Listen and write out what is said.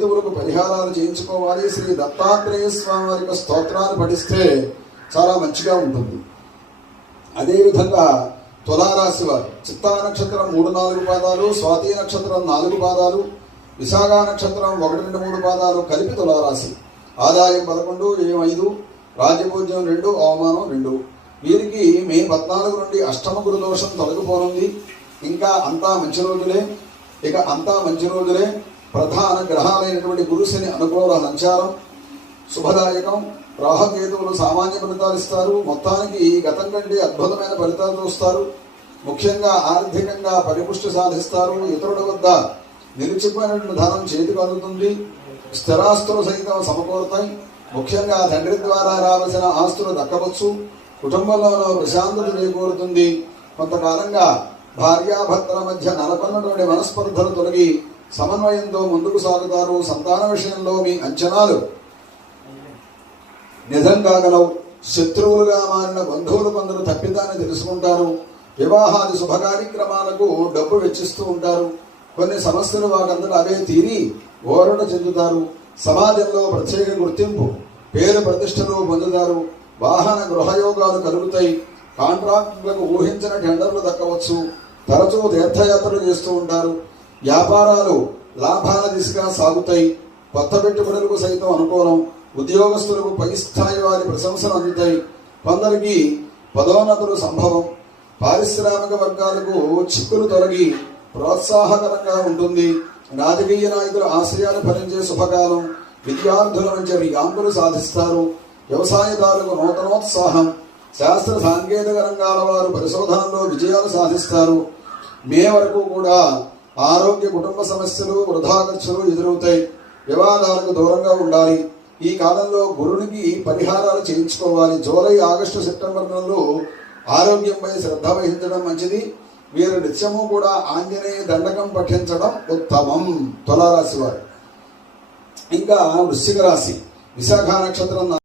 రాహుకేతువులకు పరిహారాలు చేయించుకోవాలి. శ్రీ దత్తాత్రేయ స్వామి వారి యొక్క స్తోత్రాలు పఠిస్తే చాలా మంచిగా ఉంటుంది. అదేవిధంగా తులారాశి వారు చిత్తా నక్షత్రం మూడు నాలుగు పాదాలు స్వాతి నక్షత్రం నాలుగు పాదాలు విశాఖ నక్షత్రం ఒకటి రెండు మూడు పాదాలు కలిపి తులారాశి. ఆదాయం పదకొండు ఏం ఐదు రాజ్యపూజ్యం రెండు అవమానం రెండు. వీరికి మే పద్నాలుగు నుండి అష్టమ గురు దోషం తొలగిపోనుంది. ఇంకా అంతా మంచి రోజులే. ఇక అంతా మంచి రోజులే. ప్రధాన గ్రహాలైనటువంటి గురుశని అనుకూల సంచారం శుభదాయకం రాహకేతువులు సామాన్య ఫలితాలు ఇస్తారు. మొత్తానికి గతం కంటే అద్భుతమైన ఫలితాలు చూస్తారు. ముఖ్యంగా ఆర్థికంగా పరిపుష్టి సాధిస్తారు. ఇతరుల వద్ద నిలిచిపోయినటువంటి ధనం చేతికి అందుతుంది. స్థిరాస్తులు సైతం సమకూరుతాయి. ముఖ్యంగా తండ్రి ద్వారా రావలసిన ఆస్తులు దక్కవచ్చు. కుటుంబంలో ప్రశాంతత చేకూరుతుంది. కొంతకాలంగా భార్యాభర్తల మధ్య నెలకొన్నటువంటి మనస్పర్ధలు తొలగి సమన్వయంతో ముందుకు సాగుతారు. సంతాన విషయంలో మీ అంచనాలు నిజం కాగలవు శత్రువులుగా మారిన బంధువులు కొందరు తప్పిదాన్ని తెలుసుకుంటారు. వివాహాది శుభ కార్యక్రమాలకు డబ్బు వెచ్చిస్తూ ఉంటారు. కొన్ని సమస్యలు వాళ్ళందరూ అవే తీరి ఓరణ చెందుతారు. సమాజంలో ప్రత్యేక గుర్తింపు పేరు ప్రతిష్టలు పొందుతారు. వాహన గృహయోగాలు కలుగుతాయి. కాంట్రాక్టులకు ఊహించిన టెండర్లు దక్కవచ్చు. తరచూ తీర్థయాత్రలు చేస్తూ ఉంటారు. వ్యాపారాలు లాభాల దిశగా సాగుతాయి. కొత్త పెట్టుబడులకు సైతం అనుకూలం. ఉద్యోగస్తులకు పై స్థాయి వారి ప్రశంసలు అందుతాయి. కొందరికి పదోన్నతులు సంభవం. పారిశ్రామిక వర్గాలకు చిక్కులు తొలగి ప్రోత్సాహకరంగా ఉంటుంది. రాజకీయ నాయకుల ఆశయాలు ఫలించే శుభకాలం. విద్యార్థుల నుంచి యాంకులు సాధిస్తారు. వ్యవసాయదారులకు నూతనోత్సాహం. శాస్త్ర సాంకేతిక రంగాల వారు పరిశోధనలో విజయాలు సాధిస్తారు. మే వరకు కూడా ఆరోగ్య కుటుంబ సమస్యలు వృధా ఖర్చులు ఎదురవుతాయి. వివాదాలకు దూరంగా ఉండాలి. ఈ కాలంలో గురునికి పరిహారాలు చేయించుకోవాలి. జూలై ఆగస్టు సెప్టెంబర్ నెలలో ఆరోగ్యంపై శ్రద్ధ వహించడం మంచిది. వీరు నిత్యము కూడా ఆంజనేయ దండకం పఠించడం ఉత్తమం. తులారాశి వారు. ఇంకా వృశ్చిక రాశి. విశాఖ నక్షత్రం